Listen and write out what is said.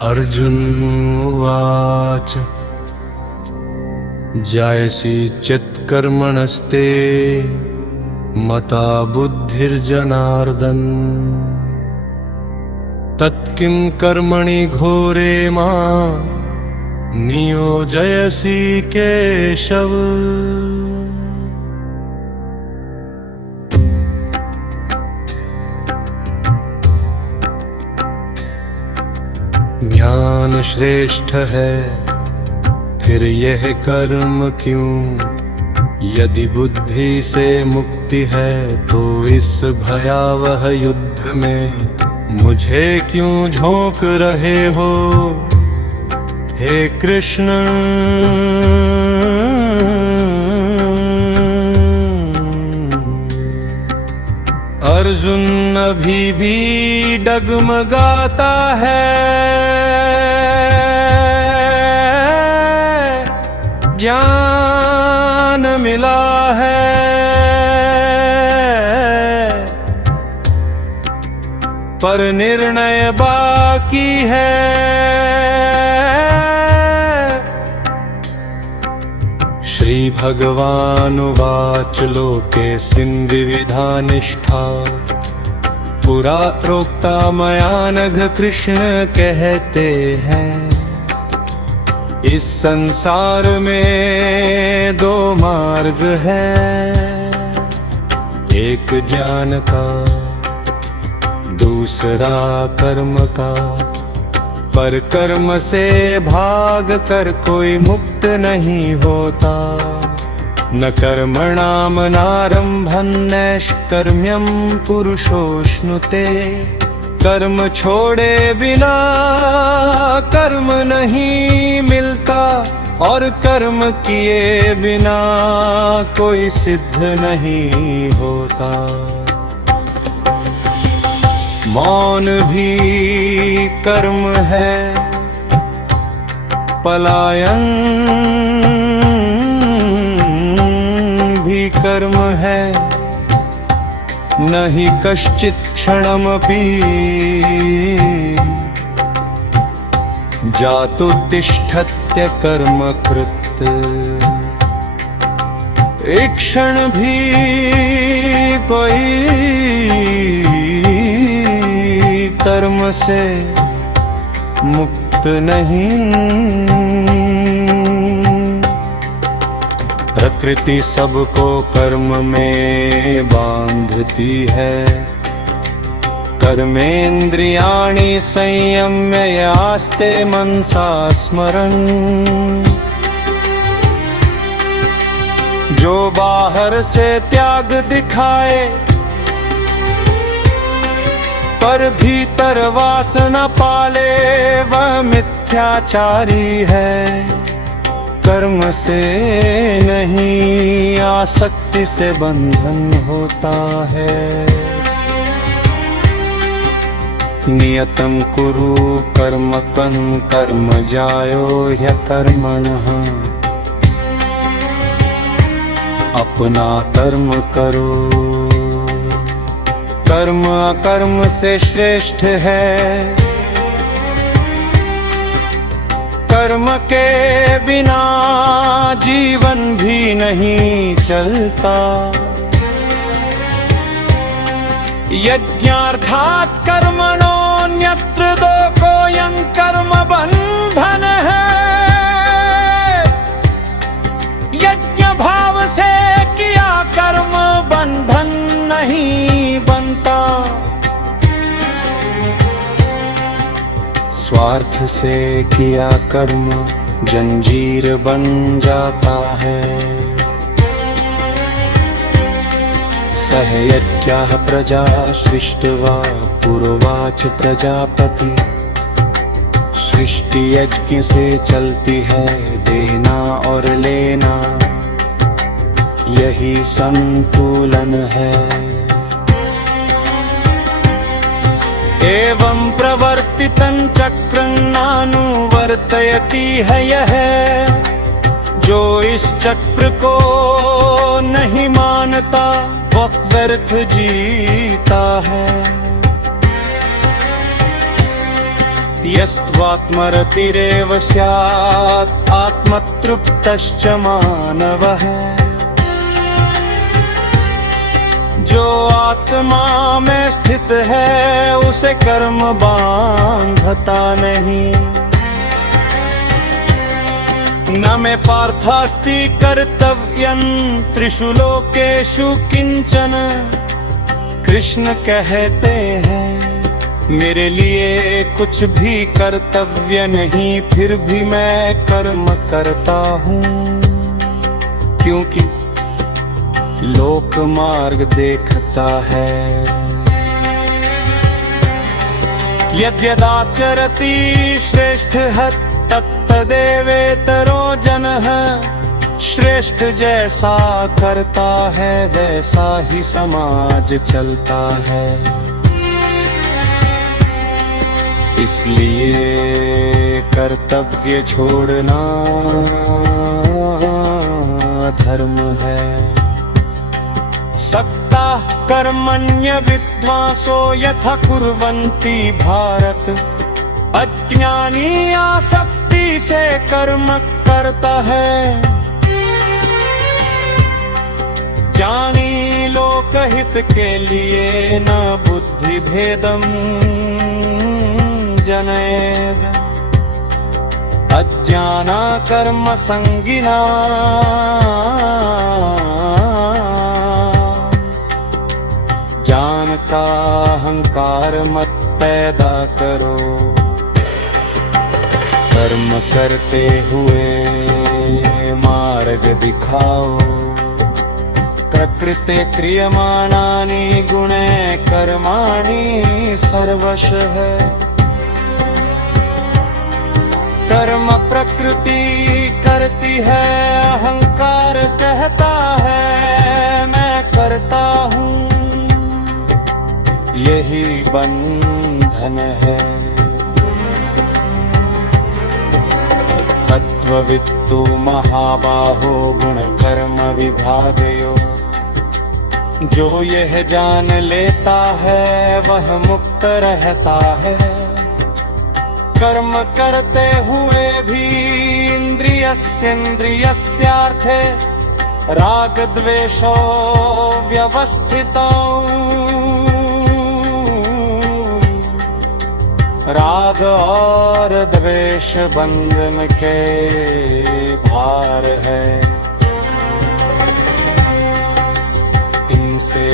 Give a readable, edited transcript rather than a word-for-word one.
अर्जुन उवाच जायसी चित्कर्मणस्ते मता बुद्धिर्जनार्दन तत्किं कर्मणि घोरे मां नियोजयसि केशव। ज्ञान श्रेष्ठ है फिर यह कर्म क्यों, यदि बुद्धि से मुक्ति है तो इस भयावह युद्ध में मुझे क्यों झोंक रहे हो हे कृष्ण। अर्जुन अभी भी डगमगाता है, ज्ञान मिला है पर निर्णय बाकी है। श्री भगवानुवाच लोकेऽस्मिन् विविधा निष्ठा पुरा प्रोक्ता मया नघ। कृष्ण कहते हैं इस संसार में दो मार्ग है, एक ज्ञान का दूसरा कर्म का। पर कर्म से भाग कर कोई मुक्त नहीं होता, न कर्मणाम नारंभं नैष्कर्म्यं पुरुषोऽश्नुते। कर्म छोड़े बिना कर्म नहीं मिलता और कर्म किए बिना कोई सिद्ध नहीं होता। मौन भी कर्म है, पलायन भी कर्म है, नहि कश्चित् क्षणमपि जातुतिष्ठत्य कर्मकृत्। एक क्षण भी कोई कर्म से मुक्त नहीं। प्रकृति सबको कर्म में बांधती है, कर्मेन्द्रियाणि संयम्य यास्ते मनसा स्मरन्। जो बाहर से त्याग दिखाए पर भीतर वासना पाले वह मिथ्याचारी है। कर्म से नहीं आसक्ति से बंधन होता है। नियतं कुरु कर्मकं कर्म ज्यायो ह्यकर्मणः। अपना कर्म करो, कर्म अकर्म से श्रेष्ठ है। कर्म के बिना जीवन भी नहीं चलता। यज्ञार्थात् कर्मणोऽन्यत्र लोकोऽयं कर्म बंधन है। यज्ञ भाव से किया कर्म बंधन नहीं बनता। स्वार्थ से किया कर्म जंजीर बन जाता है। सहयत्याह प्रजा सृष्ट्वा पुरोवाच प्रजापति। सृष्टि यज्ञ से चलती है, देना और लेना यही संतुलन है। एवं प्रवर्तितं चक्रं नानुवर्तयति है यह। जो इस चक्र को नहीं मानता वह व्यर्थ जीता है। यस्त्वात्मरतिरेव स्यात् आत्मतृप्तश्च मानवः। जो आत्मा में स्थित है उसे कर्म बांधता नहीं। न मे पार्थास्ति कर्तव्यं त्रिषु लोकेषु किंचन। कृष्ण कहते हैं मेरे लिए कुछ भी कर्तव्य नहीं, फिर भी मैं कर्म करता हूँ, क्योंकि लोक मार्ग देखता है। यद्यदाचरति श्रेष्ठः तत्तदेवेतरो जनः। श्रेष्ठ जैसा करता है वैसा ही समाज चलता है। इसलिए कर्तव्य छोड़ना धर्म है। सक्ता कर्मण्य विद्वांसो यथा कुर्वन्ति भारत। अज्ञानी आसक्ति से कर्म करता है। ज्ञानी लोकहित के लिए न बुद्धि भेदम जनयेद। अज्ञाना कर्म संगिना ज्ञान का अहंकार मत पैदा करो। कर्म करते हुए मार्ग दिखाओ। प्रकृते क्रियमाणानि गुणे कर्माणि सर्वशः। कर्म प्रकृति करती है, अहंकार कहता है मैं करता हूँ। यही बंधन है। तत्त्ववित्तु महाबाहो गुण कर्म विभागयो। जो यह जान लेता है वह मुक्त रहता है। कर्म करते हुए भी इंद्रियस्येन्द्रियस्यार्थे राग द्वेषो व्यवस्थितौ। राग और द्वेष बंधन के भार है। इनसे